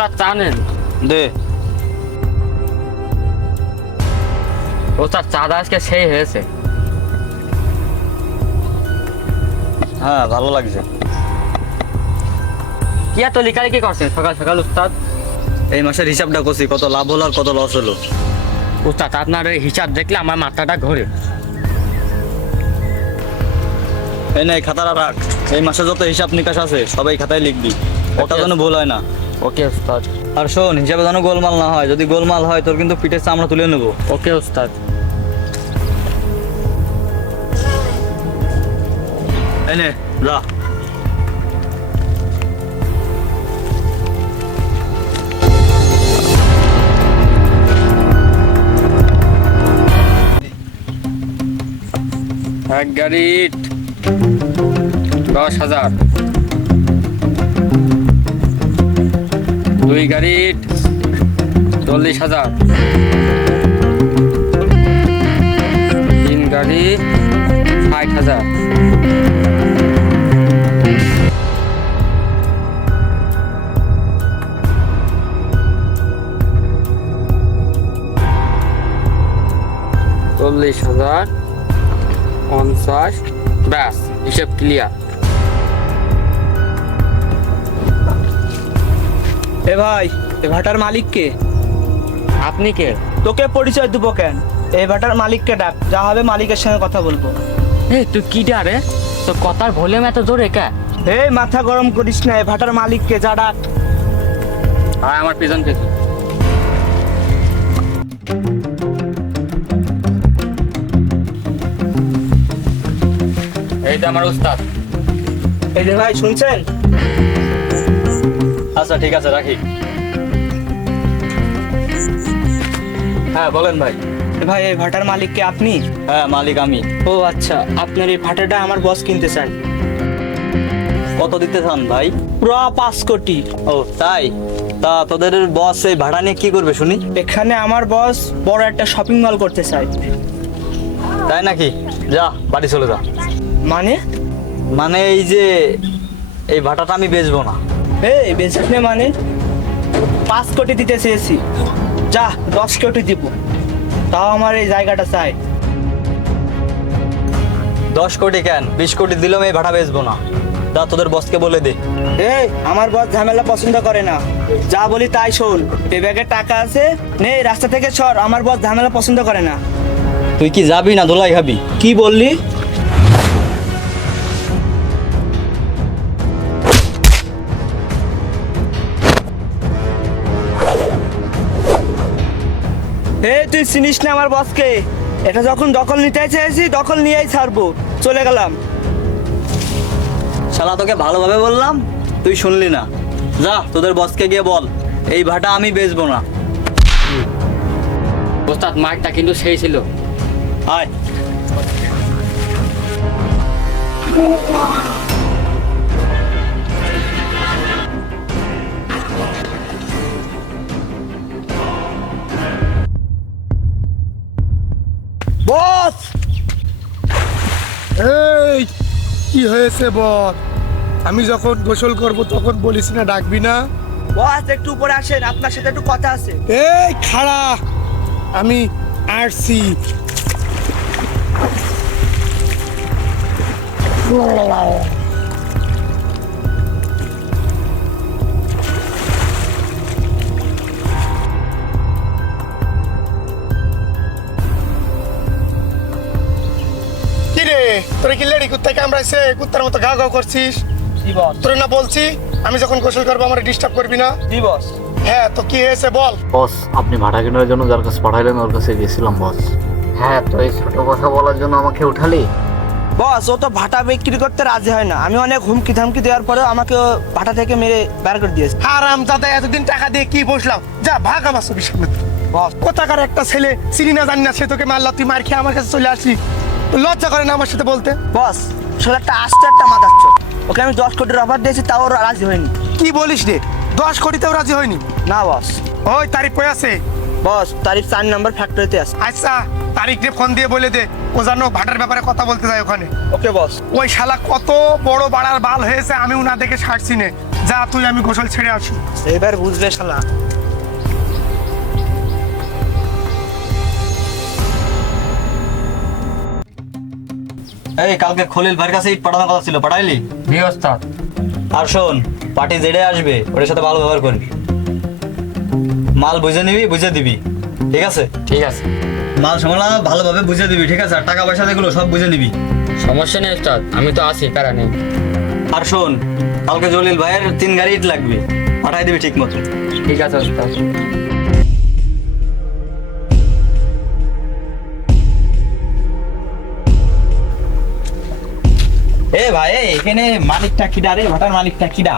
ওস্তাদ জানেন দে। ওস্তাদ চাঁদা আজকে সেই হয়েছে। হ্যাঁ ভালো লাগছে। কি এত লিখালিখি করছেন সকাল সকাল উস্তাদ? এই মাসের হিসাবটা করছি, কত লাভ হলো আর কত লস হলো। উস্তাদ আপনার এই হিসাব দেখলে আমার মাথাটা ঘোরে। এই নে খাতাটা রাখ, এই মাসে যত হিসাব নিকাশ আছে সবাই খাতায় লিখবি, ওটা যেন ভুল হয় না। ওকে উস্তাদ। আর শোন, হিসাবে যেন গোলমাল না হয়, যদি গোলমাল হয় তোর কিন্তু পিঠের চামড়া তুলে নেবো। ওকে উস্তাদ। এই নে যা। এক গাড়ি 10,000, 2 গাড়ি 40,000, 3 গাড়ি 60,000। চল্লিশ হাজার, 50, ব্যাস হিসেব ক্লিয়ার। এ ভাই, এ ভাটার মালিক কে? আপনি কে? তোকে পরিচয় দেবো কেন? এই ভাটার মালিককে ডাক, যা হবে মালিকের সঙ্গে কথা বলবো। এই তুই কি ডারে? তোর কথার ভলিউম এত জোরে কে? এই মাথা গরম করিস না, এই ভাটার মালিককে যা ডাক। আর আমার পিছন পিছন। এই তো আমার উস্তাদ। এই যে ভাই শুনছেন? আচ্ছা ঠিক আছে, রাখি। হ্যাঁ বলেন ভাই। এ ভাই, এই ভাটার মালিক কে আপনি? হ্যাঁ মালিক আমি। ও আচ্ছা, আপনার এই ভাটাটা আমার বস কিনতে চান। কত দিতে চান ভাই? পুরো 5 কোটি। ও তাই? তা তোদের বস এই ভাড়া নিয়ে কি করবে শুনি? এখানে আমার বস বড় একটা শপিং মল করতে চায়। তাই নাকি? যা বাড়ি চলে যা। মানে? মানে এই যে এই ভাটাটা আমি বেচবো না। এই বেচনে মানে? 5 কোটি দিতে চেয়েছি, যা 10 কোটি দিব, তাও আমার এই জায়গাটা চাই। 10 কোটি কেন, 20 কোটি দিলেও এই ভাড়া বেচবো না। যা তোদের বসকে বলে দে। এই আমার বস ঝামেলা পছন্দ করে না, যা বলি তাই শোন। এই ব্যাগে টাকা আছে, নে রাস্তা থেকে সর, আমার বস ঝামেলা পছন্দ করে না। তুই কি যাবি না ধোলাই খাবি? কি বললি? এই তুই চিনিস না আমার বসকে? এটা যখন দখল নিতে চেয়েছি, দখল নিয়েই ছাড়বো। চলে গেলাম। শালা তোকে ভালোভাবে বললাম, তুই শুনলি না। যা তোদের বসকে গিয়ে বল এই ভাটা আমি বেচবো না। ওস্তাদ মাইকটা কিন্তু সেই ছিল। আয়। বস, এই কি হয়েছে বল? আমি যখন গোসল করব তখন বলিস না ডাকবি না? বস একটু উপরে আসেন, আপনার সাথে একটু কথা আছে। এই খাড়া, আমি আসছি। কিরে, তোরা কি লেডি কুত্তা কামড়াইছে? কুত্তার মতো গা গা করছিস? জি বস। তোর না বলছি আমি যখন গোসল করবো আমার ডিস্টার্ব করবি না? জি বস। হ্যাঁ, তো কি হয়েছে বল। বস, আপনি ভাড়া কেনার জন্য যার কাছে পাঠাইলেন ওর কাছে গেছিলাম বস। হ্যাঁ, তো এই ছোট কথা বলার জন্য আমাকে উঠালি? বস ও তো ভাটা বিক্রি করতে রাজি হয় না, আমি অনেক হুমকি ধামকি দেওয়ার পরেও আমাকে ও ভাটা থেকে মেরে বের করে দিয়েছে। হারাম দাদা, এতদিন টাকা দিয়ে কি বসলাম? যা ভাগ আমার ছবির সামনে। বস কোথাকার একটা ছেলে, চিনি না জানি না, সে তোকে মারলা, তুই মার খেয়ে আমার কাছে চলে আসি। তোর লজ্জা করে না আমার সাথে বলতে? বস, আসলে একটা আস্ত একটা মাদার চোদ। ওকে আমি 10 কোটির অফার দিয়েছি, তাও ওর রাজি হয়নি। কি বলিস রে? 10 কোটিতেও রাজি হয়নি? না বস। ওই তারিখ কই আছে? বস তারিখ 4 নম্বর ফ্যাক্টরিতে আছে। আচ্ছা, তারিখ রে ফোন দিয়ে বলে দে ও যেন ভাটার ব্যাপারে কথা বলতে যায় ওখানে। ওকে বস। ওই শালা কত বড় বাড়ার বাল হয়েছে, আমি উনা দেখে ছাড়ছি নে। যা তুই, আমি গোসল ছেড়ে আসি। এবার বুঝবে শালা। এই কালকে খলিল ভাইয়ের কাছে ইট পাঠানোর কথা ছিল, পাঠাইলি? জি ওস্তাদ। আর শোন, পার্টি যেটাই আসবে ওটার সাথে ভালো ব্যবহার করবি, মাল বুঝে নিবি, বুঝে দিবি, ঠিক আছে? ঠিক আছে, মাল সামলা ভালোভাবে বুঝে দিবি, ঠিক আছে? আর টাকা পয়সা যেগুলো সব বুঝে নিবি। সমস্যা নেই ওস্তাদ, আমি তো আছি, প্যারা নেই। আর শোন, কালকে জলিল ভাইয়ের 3 গাড়ি ইট লাগবে, পাঠাই দিবি ঠিক মতো। ঠিক আছে ওস্তাদ। এ ভাই, এখানে মালিকটা কিডা রে? ভাটার মালিকটা কিডা?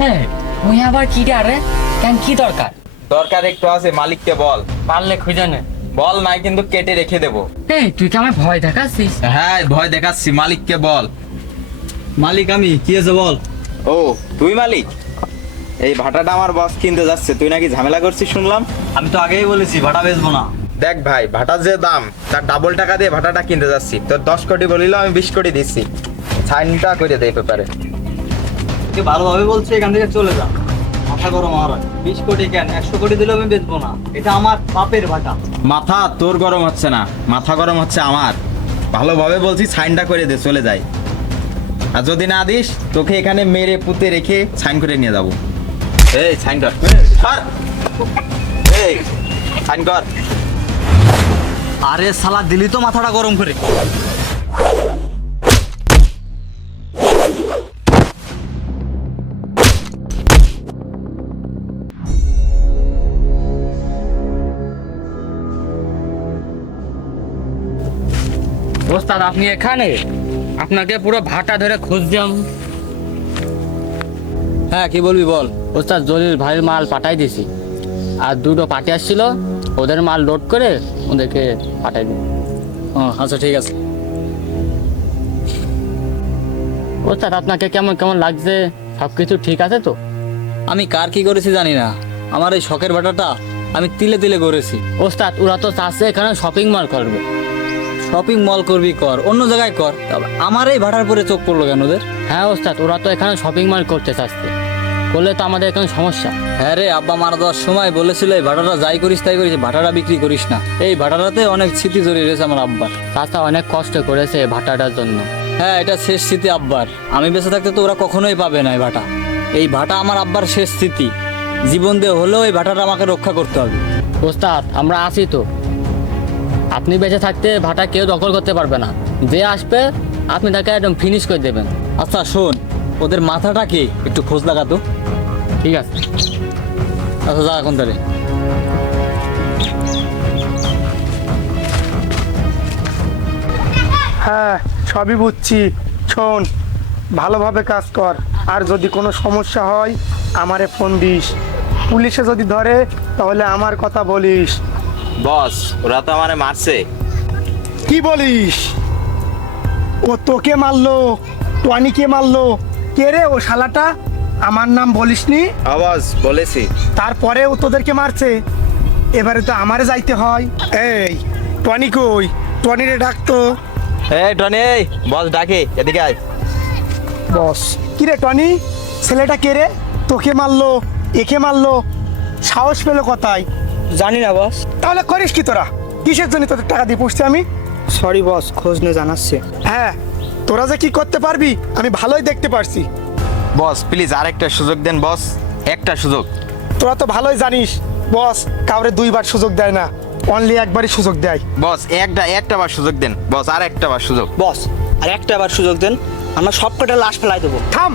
হ্যাঁ, তুই আবার কি রে? কেন, কি দরকার? দরকার একটু আছে, মালিককে বল। পারলে খুঁজে নে। বল নাই কিন্তু কেটে রেখে দেবো। এই তুই কি আমায় ভয় দেখাচ্ছিস? হ্যাঁ, ভয় দেখাচ্ছি, মালিককে বল। মালিক আমি, কি আছে বল? ও তুই মালিক? এই ভাটাটা আমার বস কিনতে যাচ্ছে, তুই নাকি ঝামেলা করছিস শুনলাম। আমি তো আগেই বলেছি ভাটা বেচবো না। দেখ ভাই, ভাটার যে দাম তার ডাবল টাকা দিয়ে ভাটাটা কিনতে যাচ্ছি। তোর 10 কোটি বলিল, আমি 20 কোটি দিচ্ছি। সাইনটা করে দেই পেপারে। তুই ভালোভাবে বলছি, এখান থেকে চলে যা। মাথা গরম আমার। 20 কোটি কেন, 100 কোটি দিলেও আমি বেচবো না। এটা আমার বাপের ভাটা। মাথা তোর গরম হচ্ছে না, মাথা গরম হচ্ছে আমার। ভালোভাবে বলছি, সাইনটা করে দে, চলে যাই। আর যদি না দিস, তোকে এখানে মেরে পুঁতে রেখে সাইন করে নিয়ে যাবো। এই সাইন কর। সর। এই সাইন কর। আরে শালা, দিলি তো মাথাটা গরম করে। ওস্তাদ আপনি এখানে? আপনাকে পুরো ভাটা ধরে খুঁজছিলাম। হ্যাঁ, কি বলবি বল। ওস্তাদ জলিল ভাইয়ের মাল পাঠাই দিছি, আর 2টো পার্টি আসছিল, ওদের মাল লোড করে ওদেরকে পাঠাই দিই। ও আচ্ছা, ঠিক আছে। ওস্তাদ আপনাকে কেমন কেমন লাগছে? সব কিছু ঠিক আছে তো? আমি কার কি করেছি জানি না, আমার এই শখের ভাটাটা আমি তিলে তিলে করেছি। ওস্তাদ ওরা তো চাচ্ছে এখানে শপিং মল করবে। শপিং মল করবি কর, অন্য জায়গায় কর, তবে আমার এই ভাটার পরে চোখ পড়লো কেন ওদের? হ্যাঁ ওস্তাদ, ওরা তো এখানে শপিং মল করতে চাচ্ছে, করলে তো আমাদের এখানে সমস্যা। হ্যাঁ রে, আব্বা মারা যাওয়ার সময় বলেছিল এই ভাটাটা যাই করিস তাই করিস, ভাটাটা বিক্রি করিস না। এই ভাটাটাতে অনেক স্মৃতি জড়িয়ে রয়েছে আমার আব্বার। চাচা অনেক কষ্ট করেছে এই ভাটাটার জন্য। হ্যাঁ, এটা শেষ স্মৃতি আব্বার। আমি বেঁচে থাকতে তো ওরা কখনোই পাবে না এই ভাটা। এই ভাটা আমার আব্বার শেষ স্মৃতি। জীবন দিয়ে হলেও এই ভাটাটা আমাকে রক্ষা করতে হবে। ওস্তাদ আমরা আছি তো, আপনি বেঁচে থাকতে ভাটা কেউ দখল করতে পারবে না। যে আসবে আপনি তাকে একদম ফিনিশ করে দেবেন। আচ্ছা শোন, ওদের মাথাটা কি একটু খোঁজ লাগাতো। ঠিক আছে। আচ্ছা যা এখন তাহলে। হ্যাঁ, সবই বুঝছি। শোন, ভালোভাবে কাজ কর, আর যদি কোনো সমস্যা হয় আমারে ফোন দিস। পুলিশে যদি ধরে তাহলে আমার কথা বলিস। বস, ওরা তো আমারে মারছে। কি বলিস? ও তোকে মারলো? টনিকে মারলো? কে রে ও শালাটা? আমার নাম বলিসনি? আওয়াজ বলেছি। তারপরে ও তোদেরকে মারছে। এবারে তো আমারে যাইতে হয়। এই টনি কই? টনিরে ডাকতো। এই টনি, এই বস ডাকে, এদিকে আয়। বস, কি রে টনি? ছেলেটা কে রে? তোকে মারলো, একে মারলো, সাহস পেলো কোথায়? জানি না বস। তাহলে করিস কি তোরা? কিসের জন্য তোদের টাকা দিয়ে পুষছি আমি? সরি বস, খোঁজ নিয়ে জানাচ্ছে। হ্যাঁ, তোরা যে কি করতে পারবি আমি ভালোই দেখতে পারছি। বস প্লিজ আরেকটা সুযোগ দেন বস, একটা সুযোগ। তোরা তো ভালোই জানিস বস, কাউরে 2বার সুযোগ দেয় না, অনলি একবারই সুযোগ দেয়। বস একটা বার সুযোগ দেন বস, আর একটা বার সুযোগ। বস আর একটা বার সুযোগ দেন, আমরা সব কটা লাশ ফেলাই দেবো। থাম!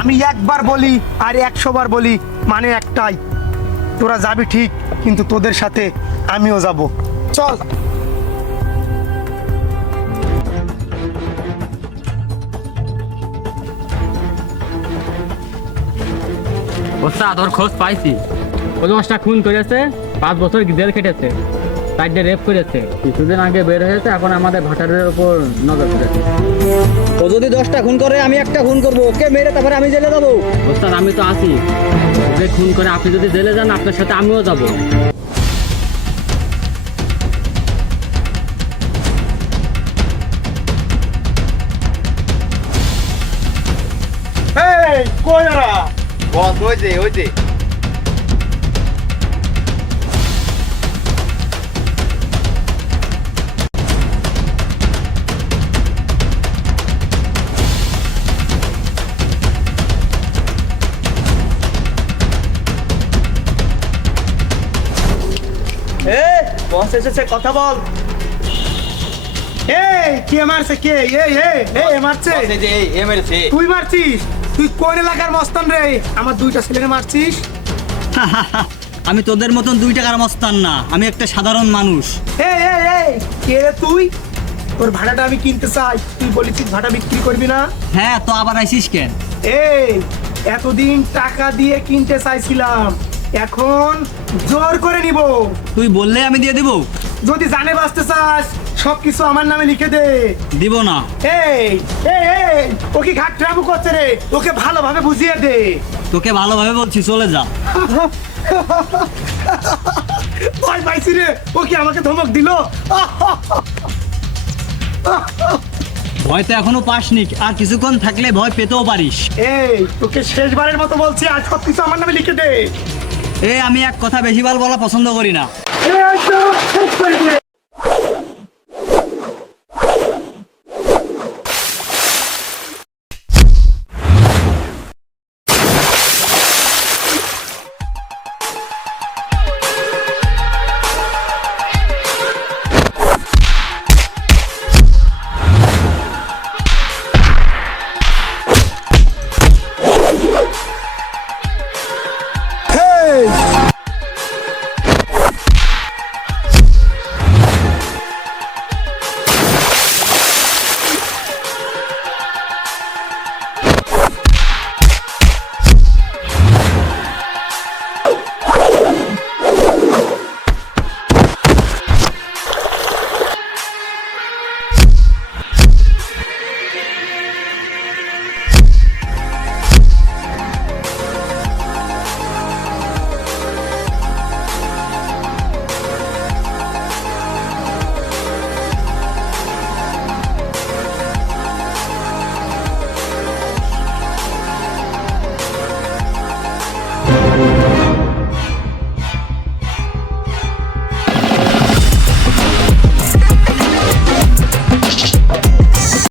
আমি একবার বলি আর 100 বার বলি, মানে একটাই। তোরা যাবি ঠিক, কিন্তু তোদের সাথে আমিও যাব। চল। ওস্তাদ ওর খোঁজ পাইছি। ও 10টা খুন করেছে, 5 বছর জেল খেটেছে, 4টে রেপ করেছে, কিছুদিন আগে বের হয়েছে, এখন আমাদের ভাটারের উপর নজর করেছে। ও যদি 10টা খুন করে, আমি একটা খুন করবো, ওকে মেরে তারপরে আমি জেলে যাবো। ওস্তাদ আমি তো আছি, ওকে খুন করে আপনি যদি জেলে যান আপনার সাথে আমিও যাবো। কই এরা? বস ওই যে ওই যে এ বস এসেছে, কথা বল। এই কে মারছে? কে? এই মারছে? বস এই যে এ মেরেছে। তুই মারছিস? তুই কোন এলাকার মস্তান রে? আমার দুইটা ছেলেকে মারছিস? আমি তোদের মতন 2 টাকার মস্তান না, আমি একটা সাধারণ মানুষ। এই কে রে তুই? তোর ভাড়াটা আমি কিনতে চাই, তুই বলেছিস ভাড়া বিক্রি করবি না। হ্যাঁ, তো আবার আইসিস কেন? এই এতদিন টাকা দিয়ে কিনতে চাইছিলাম, এখন জোর করে নিব। তুই বললে আমি দিয়ে দিব? যদি জানে বাঁচতে চাস সবকিছু আমার নামে লিখে দে। দিব না। এই ও কি ঘাট ট্রাবু করছে রে? ওকে ভালোভাবে বুঝিয়ে দে। তোকে ভালোভাবে বলছি, চলে যা। ভয় পাইছি রে, ও কি আমাকে ধমক দিল? ভয় তো এখনো পাসনি, আর কিছুক্ষণ থাকলে ভয় পেতেও পারিস। এই তোকে শেষবারের মতো বলছি, আর সবকিছু আমার নামে লিখে দে। আমি এক কথা বেশি বলা পছন্দ করি না। এই তো শেষ করে দে।